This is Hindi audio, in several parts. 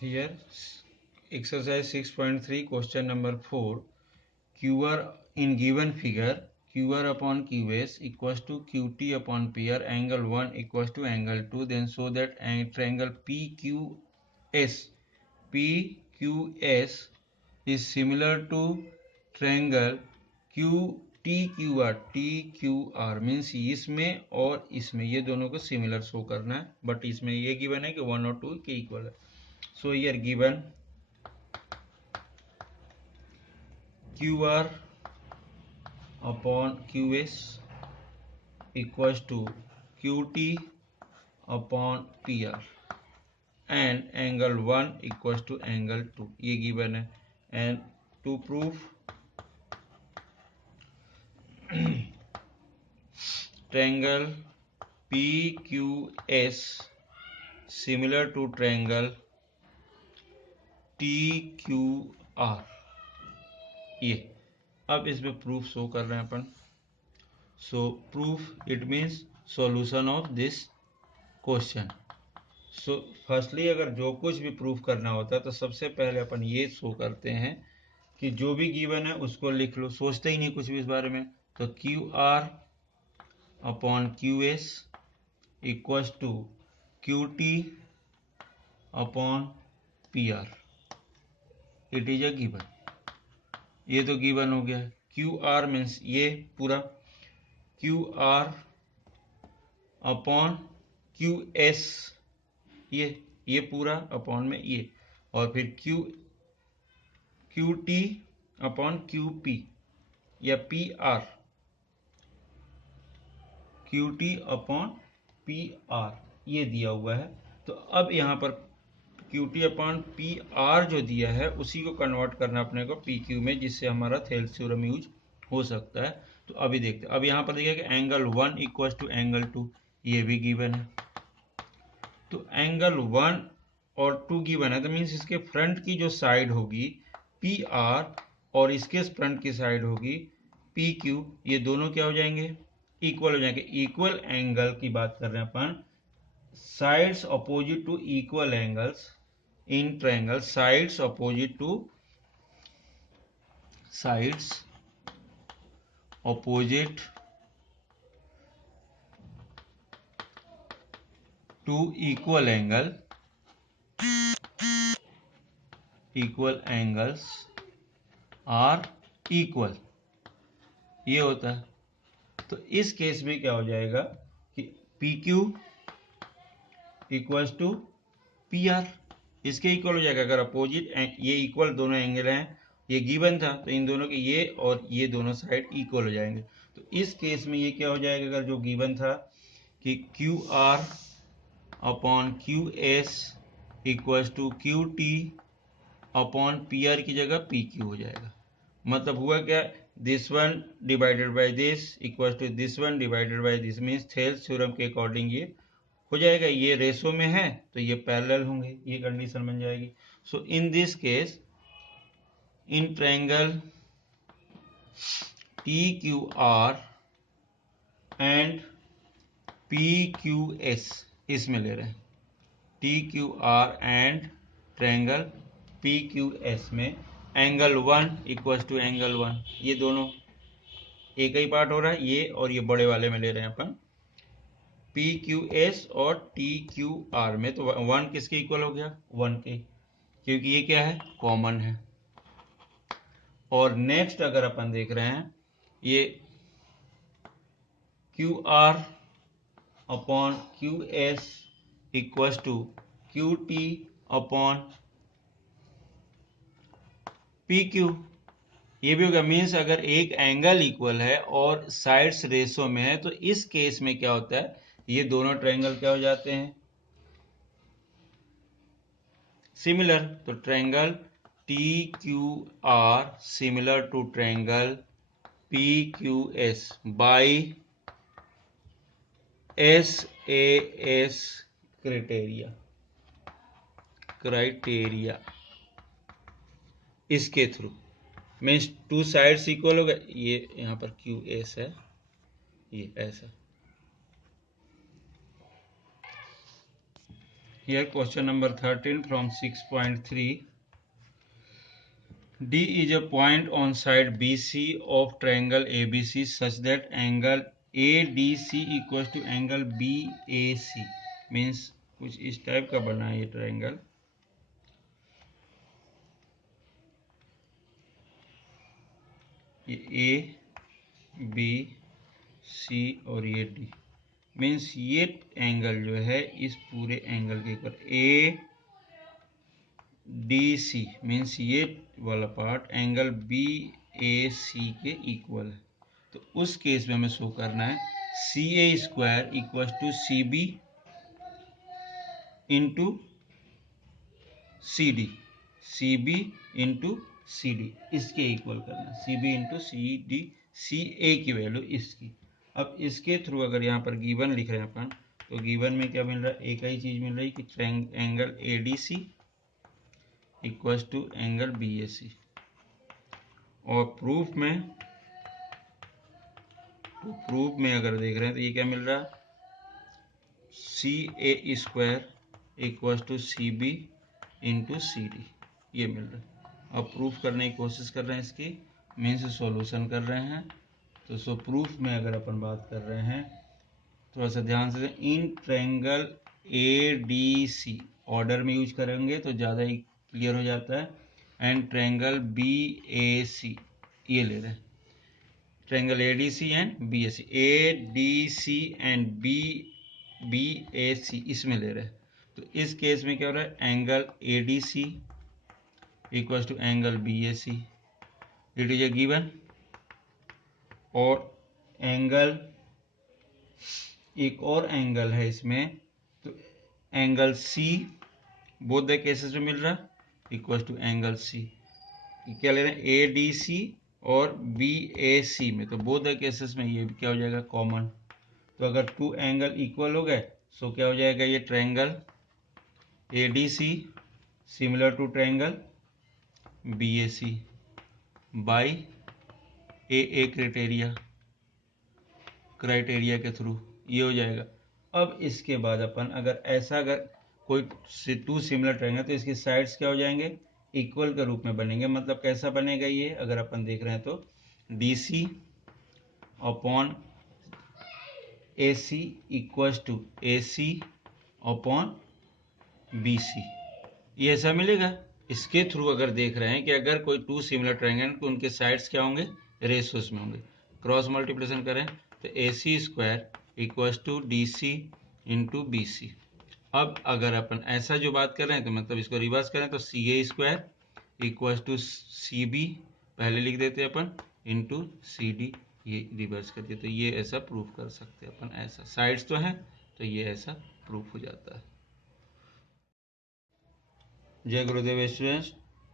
Here, exercise 6.3, question number 4. QR in given figure, QR upon QS equals to QT upon PR, angle 1 equals to angle 2. Then show that triangle PQS is similar to triangle TQR means इसमें और इसमें ये दोनों को सिमिलर शो करना है, बट इसमें ये गिवन है कि 1 और 2 के इक्वल है. So here given QR upon QS equals to QT upon PR and angle 1 equals to angle 2, ये given है. And to prove triangle PQS similar to triangle TQR, ये अब इसमें प्रूफ शो कर रहे हैं अपन. So proof it means solution of this question. So firstly अगर जो कुछ भी प्रूफ करना होता है तो सबसे पहले अपन ये शो करते हैं कि जो भी गिवन है उसको लिख लो, सोचते ही नहीं कुछ भी इस बारे में. तो Q R upon Q S equals to Q T upon P R, it is a given. ये तो गिवन हो गया. क्यू आर मीन्स ये पूरा Q R upon Q S, ये पूरा अपॉन में ये, और फिर Q T upon Q P या P R, Q T upon P R ये दिया हुआ है. तो अब यहाँ पर Q T upon P R जो दिया है उसी को कन्वर्ट करना अपने को पी क्यू में, जिससे हमारा थेल्स थ्योरम यूज हो सकता है. तो अभी देखते हैं. अब यहाँ पर देखिए कि एंगल 1 इक्वल टू एंगल 2, ये भी गिवन है. तो एंगल 1 और 2 गिवन है, तो मीन्स इसके फ्रंट की जो साइड होगी पी आर और इसके फ्रंट की साइड होगी पी क्यू, ये दोनों क्या हो जाएंगे, इक्वल हो जाएंगे. इक्वल एंगल की बात कर रहे हैं अपन. Sides opposite to equal angles in triangle, sides opposite to sides opposite to equal angles are equal, ये होता है. तो इस केस में क्या हो जाएगा कि P Q equals to P R, इसके इक्वल हो जाएगा. अगर अपोजिट ये इक्वल दोनों एंगल हैं, ये गिवन था, तो इन दोनों के ये और ये दोनों साइड इक्वल हो जाएंगे. तो इस केस में ये क्या हो जाएगा, अगर जो गिवन था कि Q R upon Q S equals to Q T upon P R की जगह पी क्यू हो जाएगा. मतलब हुआ क्या, this one divided by this equals to this one divided by this, means Thales theorem के अकॉर्डिंग ये हो जाएगा. ये रेशो में है तो ये पैरेलल होंगे, ये कंडीशन बन जाएगी. So in this case in triangle T Q R and P Q S, इसमें ले रहे हैं T Q R and triangle P Q S में एंगल 1 इक्वल टू एंगल 1, ये दोनों एक ही पार्ट हो रहा है, ये और ये बड़े वाले में ले रहे हैं अपन पी क्यू एस और टी क्यू आर में. तो 1 किसके इक्वल हो गया, 1 के, क्योंकि ये क्या है, कॉमन है. और नेक्स्ट अगर अपन देख रहे हैं ये Q R upon Q S equal to Q T upon P Q, ये भी होगा. मीन्स अगर एक एंगल इक्वल है और साइड्स रेशो में है तो इस केस में क्या होता है, ये दोनों ट्रायंगल क्या हो जाते हैं, सिमिलर. तो triangle T Q R similar to triangle P Q S by S A S criteria, इसके through means two sides equal हो गए. ये यहाँ पर क्यू एस है, ये ऐसा. Here question number 13 from 6.3. D is a point on side BC of triangle ABC such that angle ADC equals to angle BAC. Means कुछ इस टाइप का बना है ये ट्रायंगल। ये A B C और ये D। मीन्स ये एंगल जो है इस पूरे एंगल के ऊपर ए डी सी मीन्स ये वाला पार्ट एंगल बी ए सी के इक्वल है। तो उस केस में हमें शो करना है C A square equal to C B into C D, C B into C D, इसके इक्वल करना है। C B into C D, C A की वैल्यू इसकी। अब इसके थ्रू अगर यहाँ पर गिवन लिख रहे हैं अपन, तो गिवन में क्या मिल रहा है, एक ही चीज मिल रही है कि angle A D C equal to angle B A C. और प्रूफ में अगर देख रहे हैं तो ये क्या मिल रहा है, C A square equal to C B into C D, ये मिल रहा है। अब प्रूफ करने की कोशिश कर रहे हैं, इसकी मीन्स सॉल्यूशन कर रहे हैं। तो सो प्रूफ में अगर अपन बात कर रहे हैं, थोड़ा सा ध्यान से, in triangle A D C order में यूज करेंगे तो ज़्यादा ही क्लियर हो जाता है। And triangle B A C, ये ले रहे हैं triangle A D C and B A C, A D C and B A C, इसमें ले रहे हैं। तो इस केस में क्या हो रहा है, angle A D C equal to angle B A C, it is a given. और एंगल, एक और एंगल है इसमें, तो angle C both the cases में मिल रहा है इक्वल टू एंगल सी। क्या ले रहे हैं, ए डी सी और बी ए सी में, तो बोथ द केसेस में ये क्या हो जाएगा, कॉमन। तो अगर टू एंगल इक्वल हो गए सो क्या हो जाएगा, ये triangle A D C similar to triangle B A C by A criteria के थ्रू ये हो जाएगा। अब इसके बाद अपन अगर ऐसा, अगर कोई टू सिमिलर ट्रायंगल, तो इसके साइड्स क्या हो जाएंगे, इक्वल के रूप में बनेंगे। मतलब कैसा बनेगा ये, अगर अपन देख रहे हैं तो D C upon A C equal to A C upon B C, ये ऐसा मिलेगा। इसके थ्रू अगर देख रहे हैं कि अगर कोई टू सिमिलर ट्रायंगल, तो उनके साइड्स क्या होंगे, रेशियोज में होंगे। क्रॉस मल्टीप्लिकेशन करें तो A C square equal to D C into B C. अब अगर अपन ऐसा जो बात कर रहे हैं, तो मतलब इसको रिवर्स करें तो C A square equal to C B पहले लिख देते हैं अपन इंटू सी डी, ये रिवर्स करके, तो ये ऐसा प्रूफ कर सकते हैं अपन। ऐसा साइड्स तो हैं तो ये ऐसा प्रूफ हो जाता है। Jai Gurudev students,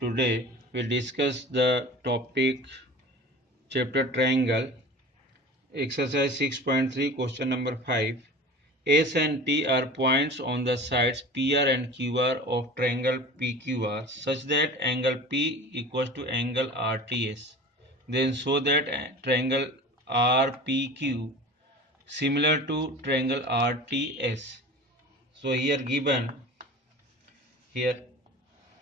today we discuss the topic chapter triangle, exercise 6.3, question number 5. S and T are points on the sides PR and QR of triangle PQR such that angle P equals to angle RTS. Then show that triangle RPQ similar to triangle RTS. So here given, here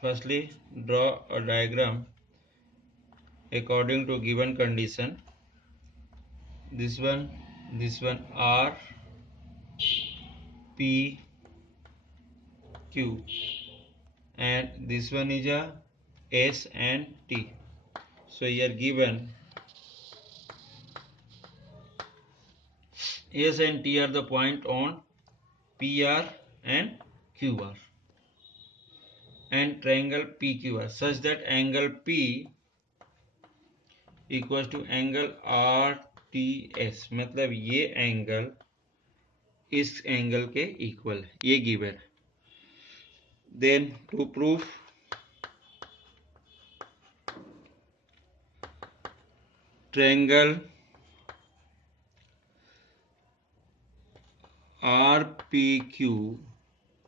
firstly draw a diagram according to given condition. This one R P Q and this one is a S and T. So here given S and T are the point on PR and QR and triangle PQR such that angle P equals to angle RTS, मतलब ये एंगल इस एंगल के इक्वल है, ये given. Then to proof triangle RPQ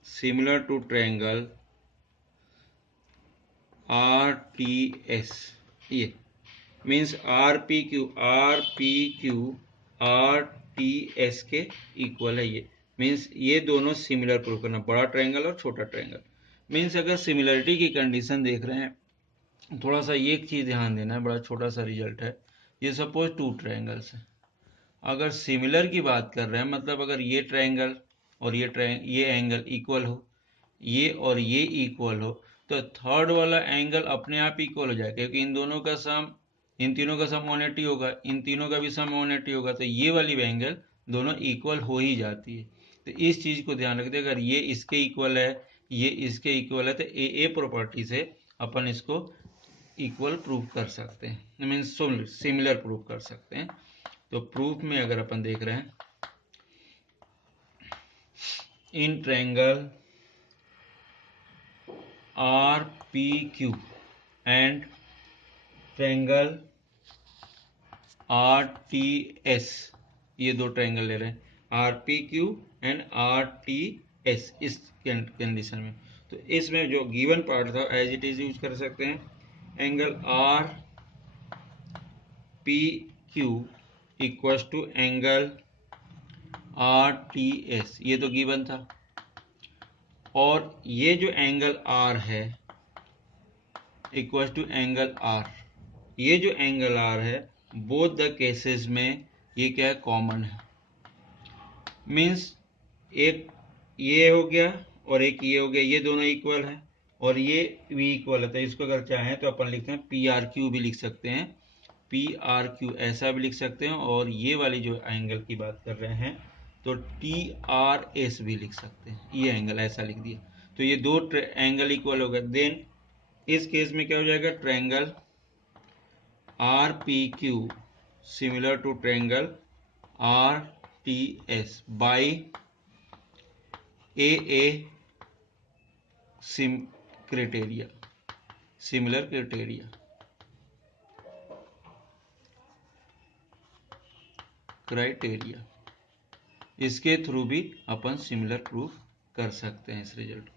similar to triangle RTS, ये मीन्स RPQ RTS के इक्वल है ये। मीन्स ये दोनों सिमिलर प्रूव करना, बड़ा ट्रायंगल और छोटा ट्रायंगल। मीन्स अगर सिमिलरिटी की कंडीशन देख रहे हैं, थोड़ा सा ये एक चीज ध्यान देना है, बड़ा छोटा सा रिजल्ट है। ये सपोज टू ट्रायंगल्स है, अगर सिमिलर की बात कर रहे हैं, मतलब अगर ये ट्रायंगल और ये एंगल इक्वल हो, ये और ये इक्वल हो, तो थर्ड वाला एंगल अपने आप इक्वल हो जाएगा, क्योंकि इन दोनों का सम, इन तीनों का सम 180 होगा, इन तीनों का भी सम 180 होगा, तो ये वाली एंगल दोनों इक्वल हो ही जाती है। तो इस चीज को ध्यान रखते, अगर ये इसके इक्वल है, ये इसके इक्वल है, तो ए प्रॉपर्टी से अपन इसको इक्वल प्रूव कर सकते हैं, मीन्स सिमिलर प्रूव कर सकते हैं। तो प्रूफ में अगर अपन देख रहे हैं, इन triangle R P Q and triangle R T S, ये दो ट्रायंगल ले रहे हैं, R P Q and R T S, इस कंडीशन में, तो इसमें जो गिवन पार्ट था एज इट इज यूज कर सकते हैं। Angle R P Q equal to angle R T S, ये तो गिवन था, और ये जो एंगल आर है इक्वल टू एंगल आर, ये जो एंगल आर है बोथ द केसेस में ये क्या है, कॉमन है। मीन्स एक ये हो गया और एक ये हो गया, ये दोनों इक्वल है और ये भी इक्वल है, तो इसको अगर चाहें तो अपन लिखते हैं पी आर क्यू भी लिख सकते हैं, पी आर क्यू ऐसा भी लिख सकते हैं, और ये वाली जो एंगल की बात कर रहे हैं तो टी आर एस भी लिख सकते हैं, ये एंगल ऐसा लिख दिया, तो ये दो एंगल इक्वल हो गए। देन इस केस में क्या हो जाएगा, triangle R P Q similar to triangle R T S by A criteria, similar criteria, इसके थ्रू भी अपन सिमिलर प्रूफ कर सकते हैं इस रिजल्ट को।